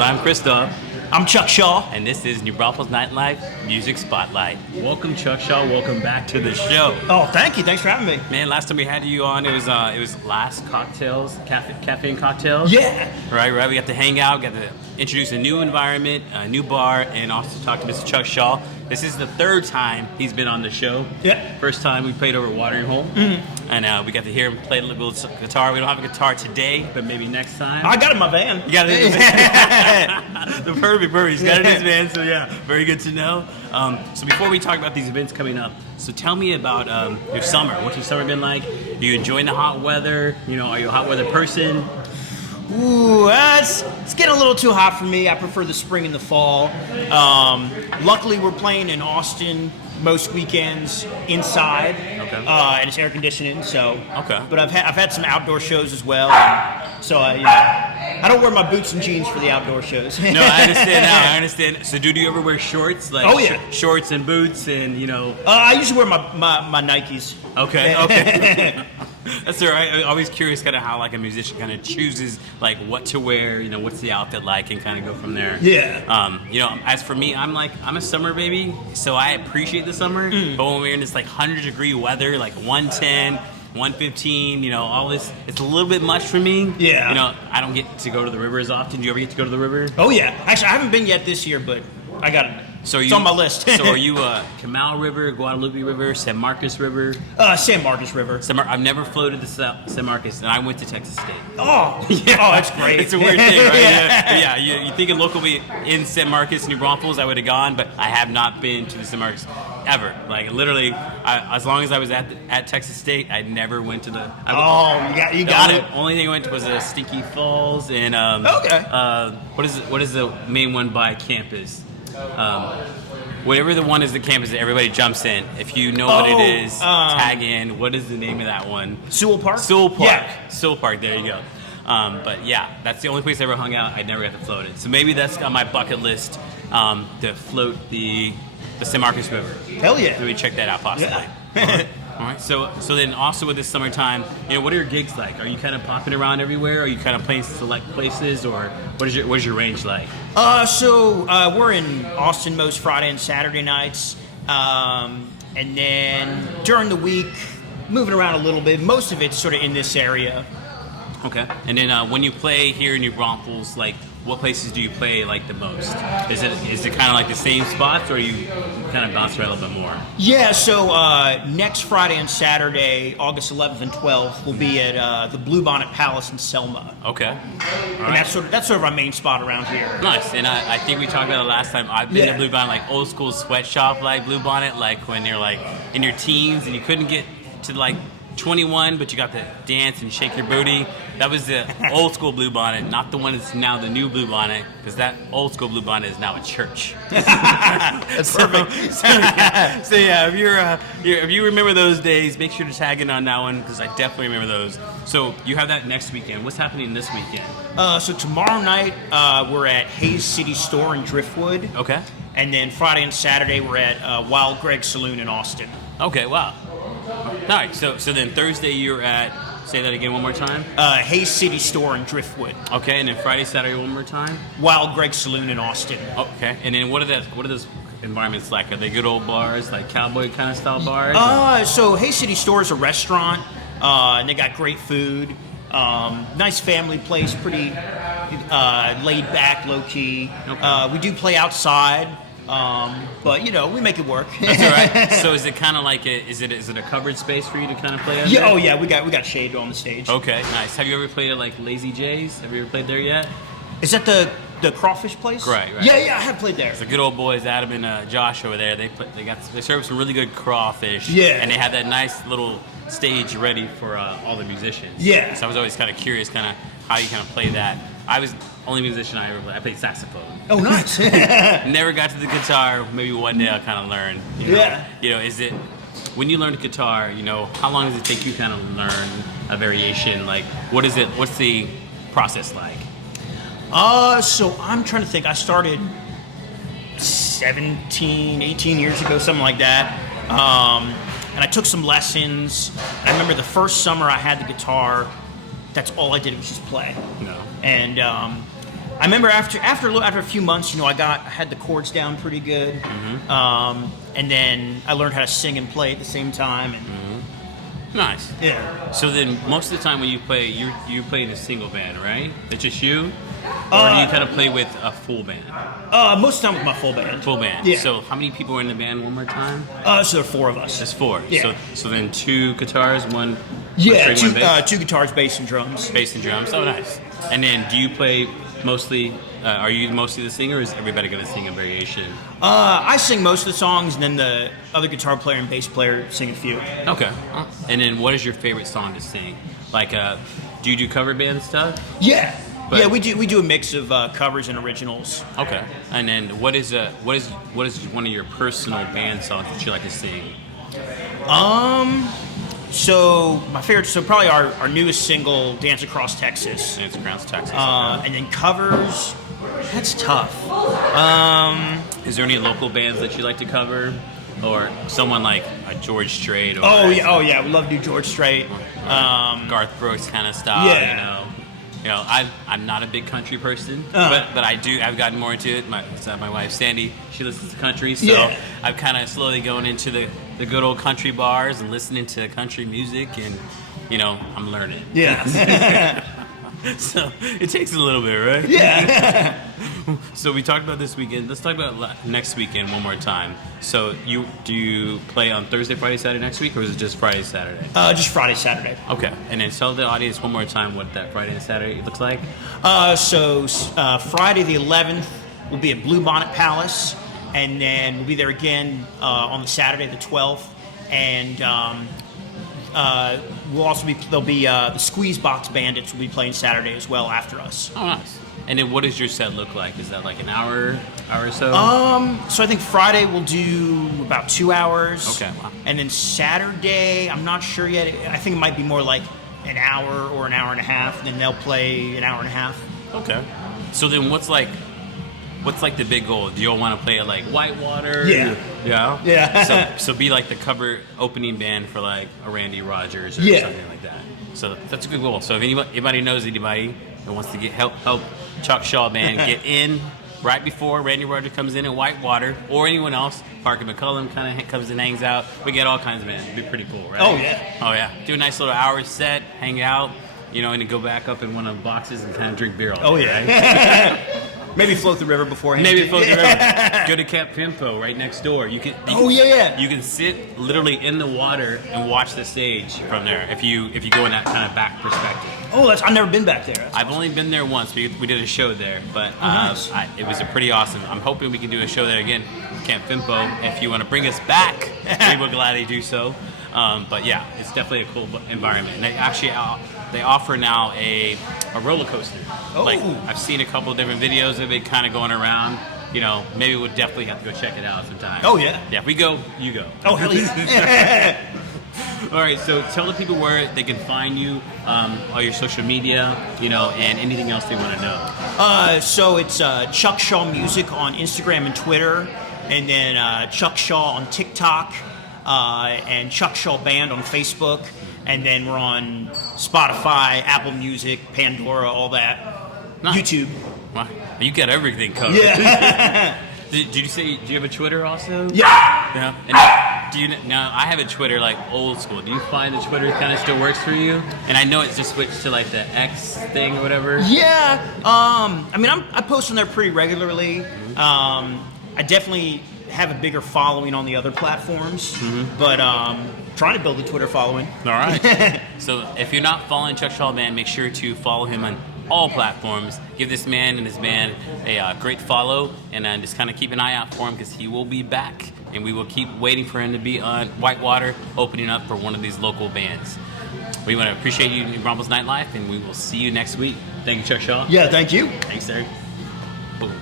I'm Christoph, I'm Chuck Shaw. and this is New Braunfels Nightlife Music Spotlight. Welcome, Chuck Shaw. Welcome back to the show. Oh, thank you. Thanks for having me. Man, last time we had you on, it was last cocktails, cafe and cocktails. Yeah. Right. We got to hang out, got to introduce a new environment, a new bar, and also talk to Mr. Chuck Shaw. This is the third time he's been on the show. Yeah. First time we played over at Watering Hole, and we got to hear him play a little guitar. We don't have a guitar today, but maybe next time. I got it in my van. You got it in his van. The perfect. He's got it in his van, so yeah, very good to know. So before we talk about these events coming up, so tell me about your summer. What's your summer been like? Are you enjoying the hot weather? Are you a hot weather person? Ooh, it's getting a little too hot for me. I prefer the spring and the fall. Luckily, we're playing in Austin most weekends inside, and it's air conditioning. So, but I've had some outdoor shows as well. So I don't wear my boots and jeans for the outdoor shows. No, I understand now. I understand. So, do you ever wear shorts? Like shorts and boots, and I usually wear my Nikes. Okay. That's all right. I'm always curious kind of how like a musician kind of chooses like what to wear, what's the outfit like, and kind of go from there. Yeah. As for me, I'm a summer baby, so I appreciate the summer. But when we're in this like 100-degree weather, like 110, 115, all this, it's a little bit much for me. Yeah. I don't get to go to the river as often. Do you ever get to go to the river? Oh yeah. Actually, I haven't been yet this year, but I got it. So it's on my list. So are you Canal River, Guadalupe River, San Marcos River? San Marcos River. I've never floated to San Marcos, and I went to Texas State. Oh, yeah. Oh, that's great. It's a weird thing, right? Yeah. You think of locally in San Marcos, New Braunfels, I would have gone, but I have not been to the San Marcos ever. Like literally, as long as I was at Texas State, I never went to the. You got it. Only thing I went to was Stinky Falls and what is the main one by campus? Whatever the one is, the campus that everybody jumps in. If you know what it is, tag in. What is the name of that one? Sewell Park? Sewell Park. Yeah. Sewell Park, there you go. But yeah, that's the only place I ever hung out. I never got to float it. So maybe that's on my bucket list to float the San Marcos River. Hell yeah. Maybe check that out possibly. Yeah. All right. So then also with this summertime, what are your gigs like? Are you kind of popping around everywhere? Are you kind of playing select places, or what is your range like? We're in Austin most Friday and Saturday nights, and then during the week, moving around a little bit. Most of it's sort of in this area. Okay. And then when you play here in New Braunfels, like what places do you play like the most? Is it kind of like the same spots, or you kind of bounce around a little bit more? Yeah. So next Friday and Saturday, August 11th and 12th, we'll be at the Bluebonnet Palace in Selma. Okay. And that's sort of our main spot around here. Nice. And I think we talked about it last time. I've been to Bluebonnet, like old school sweatshop like Bluebonnet, like when you're like in your teens and you couldn't get to like 21, but you got to dance and shake your booty. That was the old school Bluebonnet, not the one that's now the new Bluebonnet, because that old school Bluebonnet is now a church. That's perfect. So yeah, if you remember those days, make sure to tag in on that one, because I definitely remember those. So you have that next weekend. What's happening this weekend? So tomorrow night we're at Hayes City Store in Driftwood. Okay. And then Friday and Saturday we're at Wild Greg Saloon in Austin. Okay. Wow. All right, so then Thursday you're at, say that again one more time? Hayes City Store in Driftwood. Okay, and then Friday, Saturday one more time? Wild Greg Saloon in Austin. Okay, and then what are those environments like? Are they good old bars, like cowboy kind of style bars? So Hayes City Store is a restaurant, and they got great food. Nice family place, pretty laid back, low key. Okay. We do play outside. But we make it work. That's all right. So is it kind of like is it a covered space for you to kind of play under? Yeah. Oh yeah, we got shade on the stage. Okay, nice. Have you ever played at like Lazy J's? Have you ever played there yet? Is that the crawfish place? Right. Yeah, I have played there. It's the good old boys, Adam and Josh over there. They serve some really good crawfish. Yeah. And they have that nice little stage ready for all the musicians. Yeah. So I was always kind of curious, kind of how you kind of play that. I was the only musician I ever played. I played saxophone. Oh, nice. Never got to the guitar. Maybe one day I'll kind of learn. Yeah. Is it when you learn guitar? How long does it take you kind of learn a variation? Like, what is it? What's the process like? So I'm trying to think. I started 17, 18 years ago, something like that. And I took some lessons. I remember the first summer I had the guitar, that's all I did was just play. No. And I remember after a few months, I had the chords down pretty good, and then I learned how to sing and play at the same time. And Nice. yeah. So then, most of the time when you play, you play in a single band, right? It's just you, or do you kind of play with a full band? Most of the time with my full band. Full band. Yeah. So how many people are in the band? One more time. So there are 4 of us. There's 4. Yeah. So then 2 guitars, one. Yeah, string, one bass? 2 guitars, bass, and drums. Bass and drums. Oh, nice. And then, do you play mostly? Are you mostly the singer, or is everybody going to sing a variation? I sing most of the songs, and then the other guitar player and bass player sing a few. Okay. And then, what is your favorite song to sing? Like, do you do cover band stuff? Yeah. But- Yeah, we do a mix of covers and originals. Okay. And then, what is one of your personal band songs that you like to sing? So my favorite, probably our newest single, "Dance Across Texas," It's Grounds, Texas. and then covers. That's tough. Is there any local bands that you like to cover, or someone like a George Strait? Or Oh yeah, we love to do George Strait. Garth Brooks kind of style. Yeah. I'm not a big country person, but I've gotten more into it. My wife Sandy, she listens to country, so Yeah. I've kind of slowly going into the good old country bars and listening to country music, and I'm learning. Yeah. So it takes a little bit, right? Yeah. So we talked about this weekend. Let's talk about next weekend one more time. So do you play on Thursday, Friday, Saturday next week, or is it just Friday, Saturday? Just Friday, Saturday. Okay, and then tell the audience one more time what that Friday and Saturday looks like. So Friday the 11th will be at Blue Bonnet Palace, and then we'll be there again on the Saturday the 12th, and there'll be the Squeeze Box Bandits will be playing Saturday as well after us. Oh, nice. And then what does your set look like? Is that like an hour or so? So I think Friday we'll do about 2 hours. Okay, wow. And then Saturday, I'm not sure yet. I think it might be more like an hour or an hour and a half. And then they'll play an hour and a half. Okay. So then what's like the big goal? Do you all want to play at like Whitewater? Yeah. Yeah? Yeah. So be like the cover opening band for like a Randy Rogers or Yeah. something like that. So that's a good goal. So if anybody knows anybody that wants to help Chuck Shaw Band get in right before Randy Rogers comes in Whitewater, or anyone else, Parker McCullum kind of comes and hangs out. We get all kinds of bands. It'd be pretty cool, right? Oh, yeah. Oh, yeah. Do a nice little hour set, hang out, and then go back up in one of the boxes and kind of drink beer all day, Oh, yeah. right? Maybe float the river beforehand. Maybe too. float the river. Go to Camp Pimpo right next door. You can Yeah. You can sit literally in the water and watch the stage from there if you go in that kind of back perspective. Oh, I've never been back there. I've only been there once. We did a show there, but nice. it was a pretty awesome. I'm hoping we can do a show there again, Camp Pimpo. If you want to bring us back, we will gladly do so. But yeah, it's definitely a cool environment. And they offer now a roller coaster. Oh. Like I've seen a couple of different videos of it kind of going around. Maybe we'll definitely have to go check it out sometime. Oh, yeah. Yeah, if we go, you go. Oh, hell yeah. All right, so tell the people where they can find you, all your social media, and anything else they want to know. So it's Chuck Shaw Music on Instagram and Twitter, and then Chuck Shaw on TikTok, and Chuck Shaw Band on Facebook, and then we're on Spotify, Apple Music, Pandora, all that. Nice. YouTube. Wow, you got everything covered. Yeah. Did you say, do you have a Twitter also? Yeah. Yeah. And now I have a Twitter like old school. Do you find that Twitter kind of still works for you? And I know it's just switched to like the X thing or whatever. Yeah. I post on there pretty regularly. I definitely have a bigger following on the other platforms, but trying to build a Twitter following. All right. So if you're not following Chuck Shaw Band, make sure to follow him on all platforms. Give this man and his band a great follow, and just kind of keep an eye out for him because he will be back, and we will keep waiting for him to be on Whitewater, opening up for one of these local bands. We want to appreciate you in Braunfels Nightlife, and we will see you next week. Thank you, Chuck Shaw. Yeah, thank you. Thanks, Eric. Boom.